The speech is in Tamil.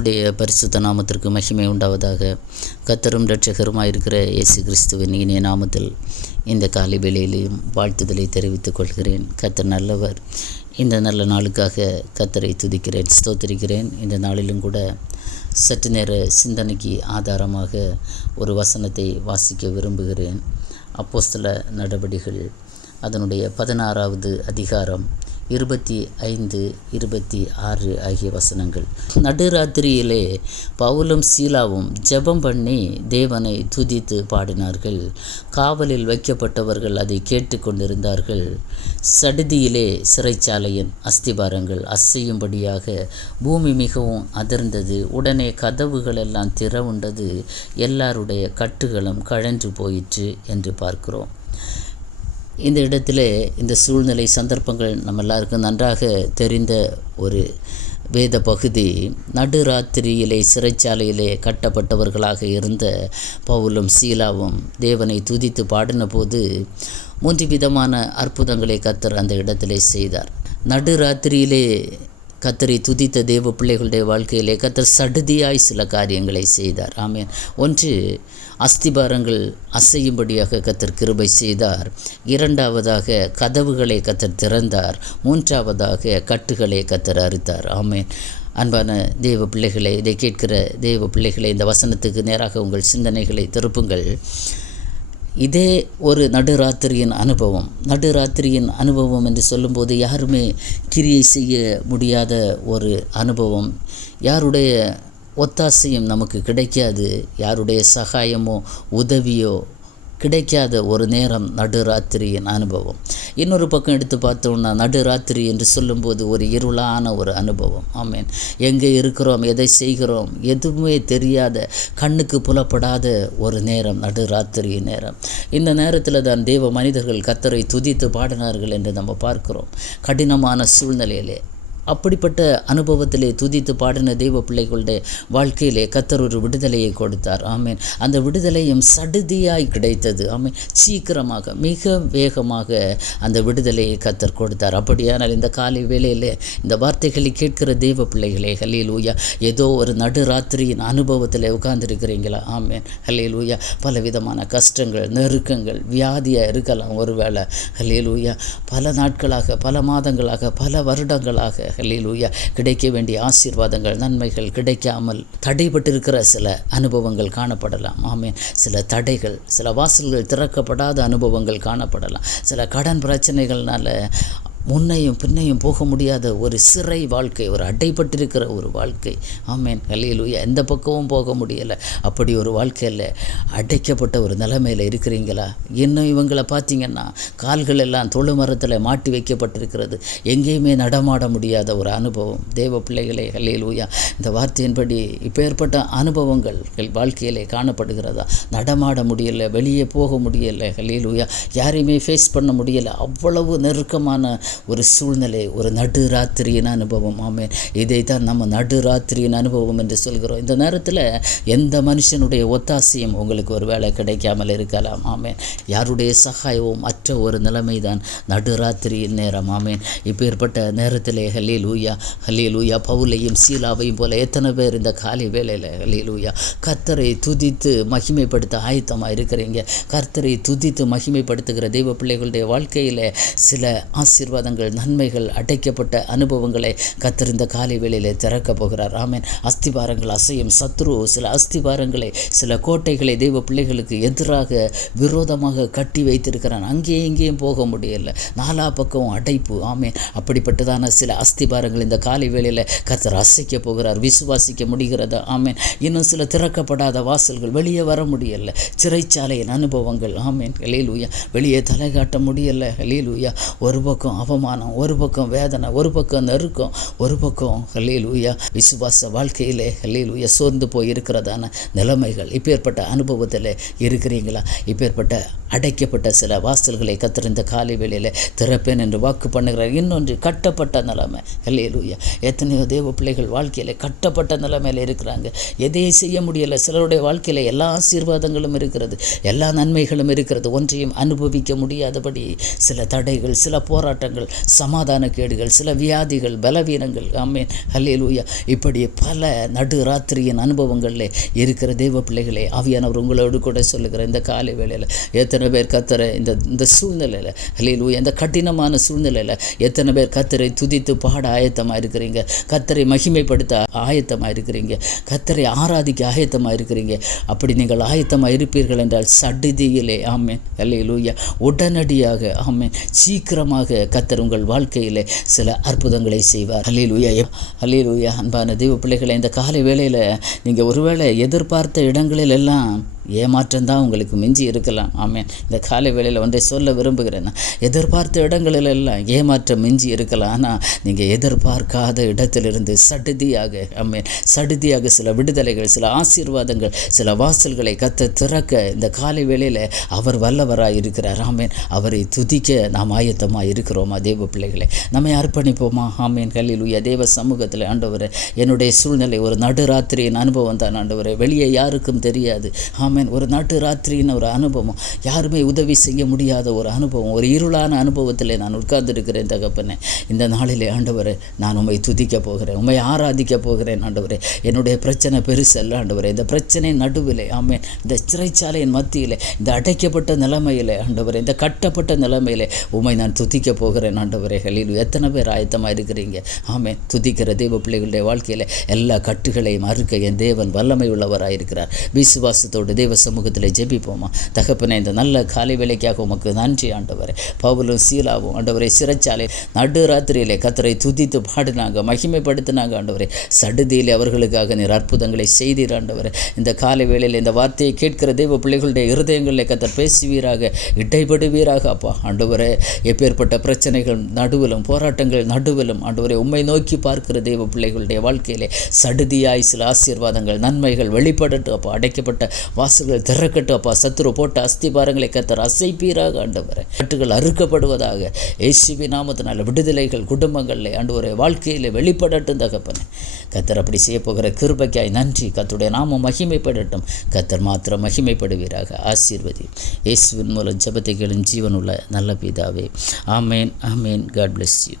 கர்த்தருடைய பரிசுத்த நாமத்திற்கு மகிமை உண்டாவதாக. கத்தரும் இருக்கிற இயேசு கிறிஸ்துவின் இனிய நாமத்தில் இந்த காலை வேளையிலையும் வாழ்த்துதலை தெரிவித்துக் கொள்கிறேன். கர்த்தர் நல்லவர். இந்த நல்ல நாளுக்காக கத்தரை துதிக்கிறேன் ஸ்தோத்திரிக்கிறேன். இந்த நாளிலும் கூட சற்று நேர சிந்தனைக்கு ஆதாரமாக ஒரு வசனத்தை வாசிக்க விரும்புகிறேன். அப்போஸ்தல நடவடிகள் அதனுடைய பதினாறாவது அதிகாரம் இருபத்தி ஐந்து இருபத்தி ஆறு ஆகிய வசனங்கள். நடுராத்திரியிலே பவுலும் சீலாவும் ஜெபம் பண்ணி தேவனை துதித்து பாடினார்கள். காவலில் வைக்கப்பட்டவர்கள் அதை கேட்டுக்கொண்டிருந்தார்கள் சடுதியிலே சிறைச்சாலையின் அஸ்திபாரங்கள் அசையும்படியாக பூமி மிகவும் அதிர்ந்தது. உடனே கதவுகள் எல்லாம் திறவுண்டது. எல்லாருடைய கட்டுகளும் கழன்று போயிற்று என்று பார்க்கிறோம். இந்த இடத்துல இந்த சூழ்நிலை சந்தர்ப்பங்கள் நம்ம எல்லாருக்கும் நன்றாக தெரிந்த ஒரு வேத பகுதி. நடுராத்திரியிலே சிறைச்சாலையிலே கட்டப்பட்டவர்களாக இருந்த பவுலும் சீலாவும் தேவனை துதித்து பாடின போது மூன்று விதமான அற்புதங்களை கத்தர் அந்த இடத்திலே செய்தார். நடுராத்திரியிலே கத்தரை துதித்த தேவ பிள்ளைகளுடைய வாழ்க்கையிலே கத்தர் சடுதியாய் சில காரியங்களை செய்தார். ஆமேன். ஒன்று அஸ்திபாரங்கள் அசையும்படியாக கத்தர் கிருபை செய்தார். இரண்டாவதாக கதவுகளை கத்தர் திறந்தார். மூன்றாவதாக கட்டுகளை கத்தர் அறுத்தார். ஆமேன். அன்பான தெய்வ பிள்ளைகளை இதை கேட்கிற தெய்வ பிள்ளைகளை இந்த வசனத்துக்கு நேராக உங்கள் சிந்தனைகளை திருப்புங்கள். இதே ஒரு நடுராத்திரியின் அனுபவம். நடுராத்திரியின் அனுபவம் என்று சொல்லும்போது யாருமே கிரியை செய்ய முடியாத ஒரு அனுபவம். யாருடைய ஒத்தாசையும் நமக்கு கிடைக்காது. யாருடைய சகாயமோ உதவியோ கிடைக்காத ஒரு நேரம் நடுராத்திரியின் அனுபவம். இன்னொரு பக்கம் எடுத்து பார்த்தோம்னா நடுராத்திரி என்று சொல்லும்போது ஒரு இருளான ஒரு அனுபவம். ஆமேன். எங்கே இருக்கிறோம் எதை செய்கிறோம் எதுவுமே தெரியாத கண்ணுக்கு புலப்படாத ஒரு நேரம் நடுராத்திரி நேரம். இந்த நேரத்தில் தான் தெய்வ மனிதர்கள் கத்தரை துதித்து பாடினார்கள் என்று நம்ம பார்க்கிறோம். கடினமான சூழ்நிலையிலே. அப்படிப்பட்ட அனுபவத்திலே துதித்து பாடின தெய்வ பிள்ளைகளுடைய வாழ்க்கையிலே கத்தர் ஒரு விடுதலையை கொடுத்தார். ஆமேன். அந்த விடுதலையும் சடுதியாய் கிடைத்தது. ஆமேன். சீக்கிரமாக மிக வேகமாக அந்த விடுதலையை கத்தர் கொடுத்தார். அப்படியானால் இந்த காலை வேளையிலே இந்த வார்த்தைகளை கேட்கிற தெய்வ பிள்ளைகளே ஹலில் ஊயா ஏதோ ஒரு நடுராத்திரியின் அனுபவத்தில் உட்கார்ந்துருக்கிறீங்களா? ஆமேன். ஹலில் ஊயா பல விதமான கஷ்டங்கள் நெருக்கங்கள் வியாதியாக இருக்கலாம் ஒருவேளை. ஹலில் ஊயா பல நாட்களாக பல மாதங்களாக பல வருடங்களாக ஹலிலூயா கிடைக்க வேண்டிய ஆசீர்வாதங்கள் நன்மைகள் கிடைக்காமல் தடைப்பட்டிருக்கிற சில அனுபவங்கள் காணப்படலாம். ஆமீன். சில தடைகள் சில வாசல்கள் திறக்கப்படாத அனுபவங்கள் காணப்படலாம். சில கடன் பிரச்சனைகள்னால முன்னையும் பின்னையும் போக முடியாத ஒரு சிறை வாழ்க்கை ஒரு அடைப்பட்டிருக்கிற ஒரு வாழ்க்கை. ஆமேன். கல்லியலூயா எந்த பக்கமும் போக முடியலை. அப்படி ஒரு வாழ்க்கையில் அடைக்கப்பட்ட ஒரு நிலைமையில் இருக்கிறீங்களா? இன்னும் இவங்களை பார்த்தீங்கன்னா கால்கள் எல்லாம் தொழு மரத்தில் மாட்டி வைக்கப்பட்டிருக்கிறது. எங்கேயுமே நடமாட முடியாத ஒரு அனுபவம். தேவ பிள்ளைகளே கல்லியலூயா இந்த வார்த்தையின்படி இப்போ ஏற்பட்ட அனுபவங்கள் வாழ்க்கையிலே காணப்படுகிறதா? நடமாட முடியலை. வெளியே போக முடியலை. கல்லியலூயா யாரையுமே ஃபேஸ் பண்ண முடியலை. அவ்வளவு நெருக்கமான ஒரு சூழ்நிலை ஒரு நடுராத்திரியின் அனுபவம். ஆமேன். இதை தான் நம்ம நடுராத்திரியின் அனுபவம் என்று சொல்கிறோம். இந்த நேரத்தில் எந்த மனுஷனுடைய ஒத்தாசையும் உங்களுக்கு ஒரு வேலை கிடைக்காமல் இருக்கலாம். ஆமேன். யாருடைய சகாயமும் அற்ற ஒரு நிலைமை தான் நடுராத்திரியின் நேரம். ஆமேன். இப்பேற்பட்ட நேரத்திலே ஹலீல் ஊயா ஹலீல் ஊயா பவுலையும் சீலாவையும் போல எத்தனை பேர் இந்த காலை வேலையில் ஹலீல் ஊயா கர்த்தரை துதித்து மகிமைப்படுத்த ஆயத்தமாக இருக்கிறீங்க? கர்த்தரை துதித்து மகிமைப்படுத்துகிற தெய்வ பிள்ளைகளுடைய வாழ்க்கையில் சில ஆசீர்வாதங்கள் நன்மைகள் அடைக்கப்பட்ட அனுபவங்களை கத்திருந்த காலை வேளையில் திறக்கப் போகிறார். ஆமேன். அஸ்திபாரங்கள் அசையும் சத்ரு. சில அஸ்திபாரங்களை சில கோட்டைகளை தெய்வ பிள்ளைகளுக்கு எதிராக விரோதமாக கட்டி வைத்திருக்கிறான். அங்கேயும் இங்கேயும் போக முடியல. நாலா பக்கம் அடைப்பு. ஆமேன். அப்படிப்பட்டதான சில அஸ்திபாரங்கள் இந்த காலை வேளையில் கத்தர் அசைக்க போகிறார். விசுவாசிக்க முடிகிறதா? ஆமேன். இன்னும் சில திறக்கப்படாத வாசல்கள் வெளியே வர முடியல. சிறைச்சாலையின் அனுபவங்கள். ஆமேன். லீலூயா வெளியே தலை காட்ட முடியல. லீலூயா ஒரு பக்கம் அவமானம். ஒரு பக்கம் வேதனை ஒரு பக்கம் நெருக்கம் ஒரு பக்கம் ஹலீலூயா விசுவாச வாழ்க்கையிலே ஹலீலூயா சோர்ந்து போய் இருக்கிறதான நிலைமைகள். இப்பேற்பட்ட அனுபவத்தில் இருக்கிறீங்களா? இப்பேற்பட்ட அடைக்கப்பட்ட சில வாசல்களை கத்திருந்த காலை வேளையில் திறப்பேன் என்று வாக்கு பண்ணுகிறார். இன்னொன்று கட்டப்பட்ட நிலைமை. அல்லேலூயா எத்தனையோ தேவ பிள்ளைகள் வாழ்க்கையில் கட்டப்பட்ட நிலைமையில் இருக்கிறாங்க. எதையும் செய்ய முடியலை. சிலருடைய வாழ்க்கையில் எல்லா ஆசீர்வாதங்களும் இருக்கிறது. எல்லா நன்மைகளும் இருக்கிறது. ஒன்றையும் அனுபவிக்க முடியாதபடி சில தடைகள் சில போராட்டங்கள் சமாதான கேடுகள் சில வியாதிகள் பலவீனங்கள். ஆமேன் ஹல்லேலூயா இப்படி பல நடு ராத்திரியின் அனுபவங்களில் இருக்கிற தேவ பிள்ளைகளே ஆவியானவர் உங்களோடு கூட சொல்லுகிற இந்த காலை வேளையில் எத்தனை பேர் கத்தரை இந்த இந்த சூழ்நிலையில் அல்லேலூயா இந்த கடினமான சூழ்நிலையில் எத்தனை பேர் கத்தரை துதித்து பாட ஆயத்தமாக இருக்கிறீங்க? கத்தரை மகிமைப்படுத்த ஆயத்தமாக இருக்கிறீங்க? கத்தரை ஆராதிக்க ஆயத்தமாக இருக்கிறீங்க? அப்படி நீங்கள் ஆயத்தமாக இருப்பீர்கள் என்றால் சடுதியிலே ஆமேன் அல்லேலூயா உடனடியாக ஆமேன் சீக்கிரமாக கத்தர் உங்கள் வாழ்க்கையிலே சில அற்புதங்களை செய்வார். அல்லேலூயா அல்லேலூயா அன்பான தெய்வ பிள்ளைகளை இந்த காலை வேளையில் நீங்கள் ஒருவேளை எதிர்பார்த்த இடங்களில் எல்லாம் ஏமாற்றம்தான் உங்களுக்கு மிஞ்சி இருக்கலாம். ஆமேன். இந்த காலை வேளையில் ஒன்றை சொல்ல விரும்புகிறேன். நான். எதிர்பார்த்த இடங்களிலெல்லாம் ஏமாற்றம் மிஞ்சி இருக்கலாம். ஆனால் நீங்கள் எதிர்பார்க்காத இடத்திலிருந்து சடுதியாக ஆமேன் சடுதியாக சில விடுதலைகள் சில ஆசீர்வாதங்கள் சில வாசல்களை கத்த திறக்க இந்த காலை வேளையில் அவர் வல்லவராக இருக்கிறார். ஆமேன். அவரை துதிக்க நாம் ஆயத்தமாக இருக்கிறோமா தேவ பிள்ளைகளை? நம்மை அர்ப்பணிப்போமா? ஆமேன். கல்லில் தேவ சமூகத்தில் ஆண்டவர் என்னுடைய சூழ்நிலை ஒரு நடுராத்திரியின் அனுபவம் தான் ஆண்டவர். வெளியே யாருக்கும் தெரியாது. ஆமேன். ஒரு நாட்டு ராத்திரியின் ஒரு அனுபவம். யாருமே உதவி செய்ய முடியாத ஒரு அனுபவம். ஒரு இருளான அனுபவத்தில் நான் உட்கார்ந்துருக்கிறேன் தகப்பனே. இந்த நாளிலே ஆண்டவரே நான் உண்மை துதிக்க போகிறேன். உண்மை ஆராதிக்க போகிறேன் ஆண்டவரே. என்னுடைய பிரச்சனை பெருசல்ல ஆண்டவரே. இந்த பிரச்சனை நடுவிலே ஆமேன். இந்த சிறைச்சாலையின் மத்தியிலே இந்த அடைக்கப்பட்ட நிலைமையிலே ஆண்டவரே. இந்த கட்டப்பட்ட நிலைமையிலே உம்மை நான் துதிக்க போகிறேன் ஆண்டவரே. ஹலிலு எத்தனை பேர் ஆயத்தமாக இருக்கிறீங்க? ஆமேன். துதிக்கிற தெய்வ பிள்ளைகளுடைய வாழ்க்கையில் எல்லா கட்டுகளையும் அறுக்க என் தேவன் வல்லமை உள்ளவராக இருக்கிறார் விசுவாசத்தோடு தேவ சமூகத்தில் ஜெபிப்போமா? தகப்பனே இந்த நல்ல காலை வேலைக்காக உமக்கு நன்றி ஆண்டவரே. பவுலும் சீலாவும் ஆண்டவரை சிறைச்சாலை நடு ராத்திரியிலே கத்தரை துதித்து பாடினாங்க மகிமைப்படுத்தினாங்க ஆண்டவரே. சடுதியிலே அவர்களுக்காக நீர் அற்புதங்களை செய்தீர் ஆண்டவரே. இந்த காலை வேளையில் இந்த வார்த்தையை கேட்கிற தெய்வ பிள்ளைகளுடைய இருதயங்களில் கத்தர் பேசுவீராக இடைப்படுவீராக அப்பா. ஆண்டவரே எப்பேற்பட்ட பிரச்சனைகள் நடுவிலும் போராட்டங்கள் நடுவிலும் ஆண்டவரை உம்மை நோக்கி பார்க்கிற தெய்வ பிள்ளைகளுடைய வாழ்க்கையிலே சடுதியாய் சில ஆசீர்வாதங்கள் நன்மைகள் வெளிப்படட்டும் அப்பா. அடைக்கப்பட்ட வாசல்கள் திறக்கட்டும் அப்பா. சத்துரு போட்ட அஸ்திபாரங்களை கத்தர் அசைப்பீராக ஆண்டவரை. கட்டுகள் அறுக்கப்படுவதாக ஏசிபி நாமத்தினால விடுதலைகள் குடும்பங்களில் ஆண்டவரே வாழ்க்கையில் வெளிப்படட்டும் தகப்பன. கத்தர் அப்படி செய்ய போகிற கிருபைக்காய் நன்றி. கத்துடைய நாமம் மகிமைப்படட்டும். கத்தர் மாத்திரம் மகிமைப்படுவீராக. ஆசீர்வதி. இயேசுவின் மூலம் ஜெபத்தை கேளும் ஜீவனுள்ள நல்ல பிதாவே. ஆமேன் ஆமேன். God bless you